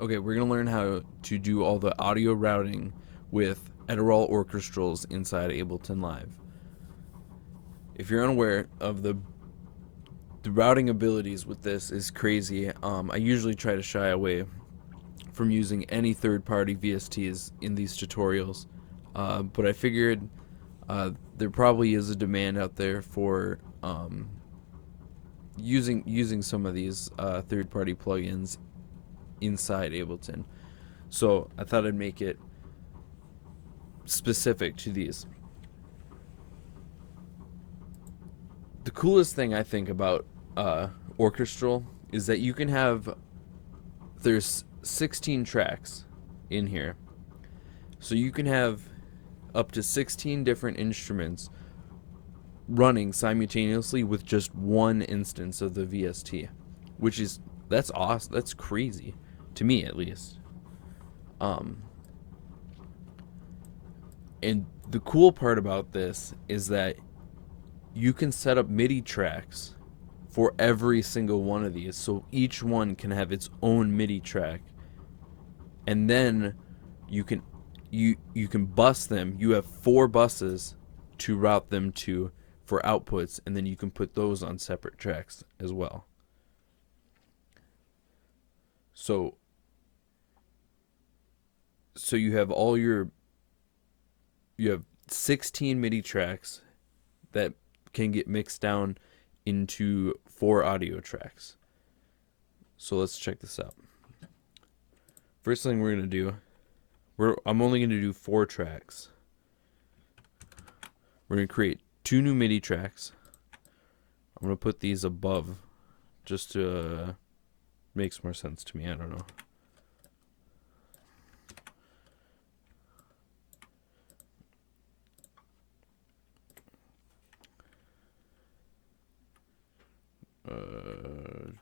Okay, we're gonna learn how to do all the audio routing with Edirol Orchestrals inside Ableton Live. If you're unaware of the routing abilities with this is crazy. I usually try to shy away from using any third-party VSTs in these tutorials, but I figured there probably is a demand out there for using some of these third-party plugins inside Ableton. So I thought I'd make it specific to these. The coolest thing I think about Orchestral is that you can have, there's 16 tracks in here. So you can have up to 16 different instruments running simultaneously with just one instance of the VST, which is, that's awesome. That's crazy to me, at least. And the cool part about this is that you can set up MIDI tracks for every single one of these, so each one can have its own MIDI track, and then you can bus them. You have 4 buses to route them to for outputs, and then you can put those on separate tracks as well. So you have you have 16 MIDI tracks that can get mixed down into 4 audio tracks. So let's check this out. First thing we're going to do, I'm only going to do 4 tracks. We're going to create 2 new MIDI tracks. I'm going to put these above just to makes more sense to me. I don't know.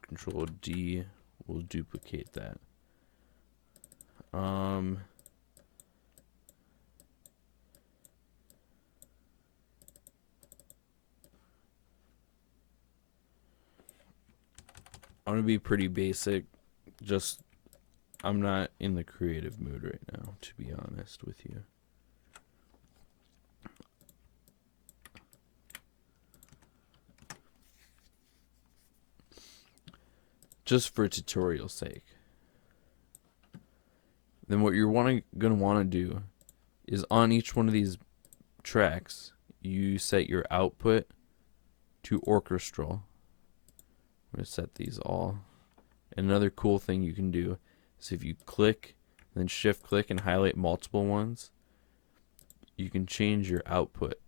Control D will duplicate that. I'm gonna be pretty basic. Just, I'm not in the creative mood right now, to be honest with you. Just for tutorial sake. Then what you're gonna want to do is on each one of these tracks, you set your output to orchestral. I'm gonna set these all. And another cool thing you can do is if you click, then shift click and highlight multiple ones, you can change your output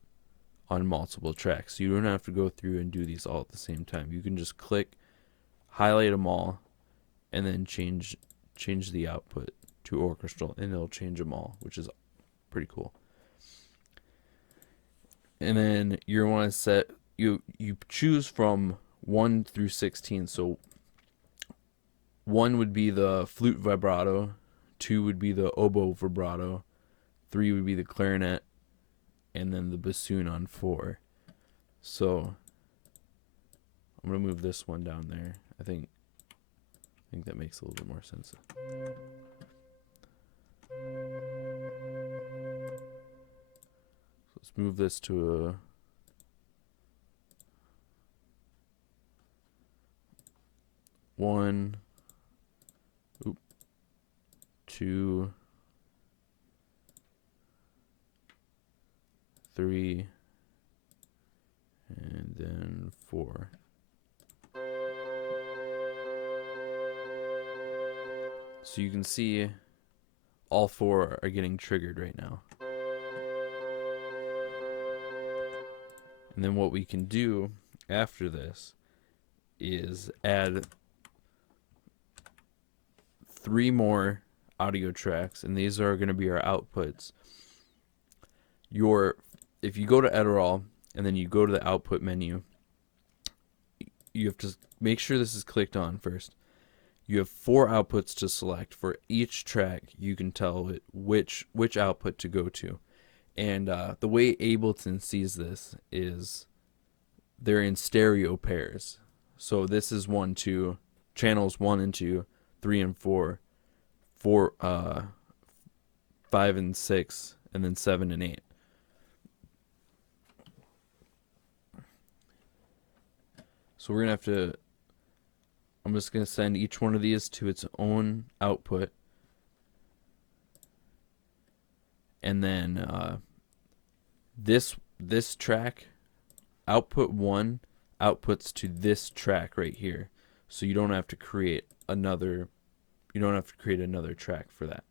on multiple tracks. So you don't have to go through and do these all at the same time. You can just click, highlight them all, and then change the output to orchestral, and it'll change them all, which is pretty cool. And then you want to set, you choose from 1 through 16. So 1 would be the flute vibrato, 2 would be the oboe vibrato, 3 would be the clarinet, and then the bassoon on 4. So I'm gonna move this one down there. I think that makes a little bit more sense. Let's move this to a 1, 2, 3, and then 4. So you can see all 4 are getting triggered right now. And then what we can do after this is add 3 more audio tracks, and these are going to be our outputs. If you go to Edirol and then you go to the output menu, you have to make sure this is clicked on first. You have 4 outputs to select. For each track, you can tell it which output to go to. And the way Ableton sees this is they're in stereo pairs. So this is 1, 2, channels 1 and 2, 3 and 4, 4, 5 and 6, and then 7 and 8. So we're gonna have to. I'm just gonna send each one of these to its own output, and then this track, output 1 outputs to this track right here. So you don't have to create another. You don't have to create another track for that.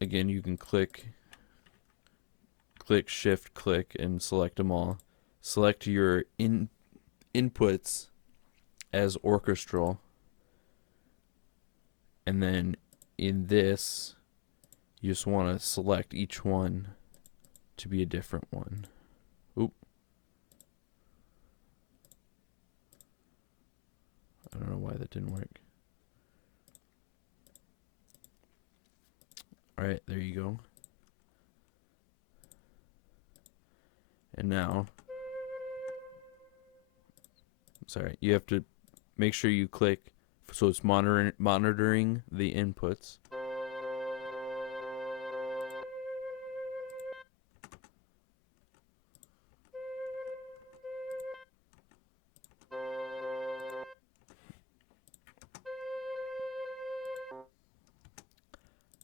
Again, you can click shift click and select them all. Select your inputs as orchestral, and then in this you just want to select each one to be a different one. Oop. I don't know why that didn't work. Alright, there you go. And now, sorry, you have to make sure you click so it's monitoring the inputs.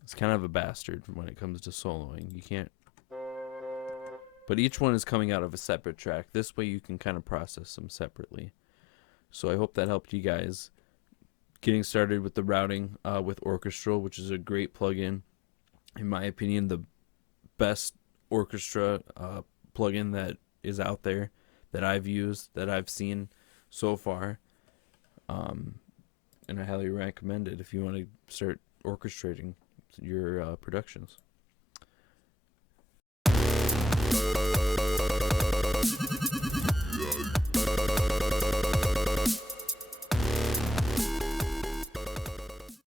It's kind of a bastard when it comes to soloing. You can't. But each one is coming out of a separate track. This way you can kind of process them separately. So I hope that helped you guys getting started with the routing with Orchestral, which is a great plugin. In my opinion, the best orchestra plugin that is out there that I've used, that I've seen so far. And I highly recommend it if you want to start orchestrating your productions.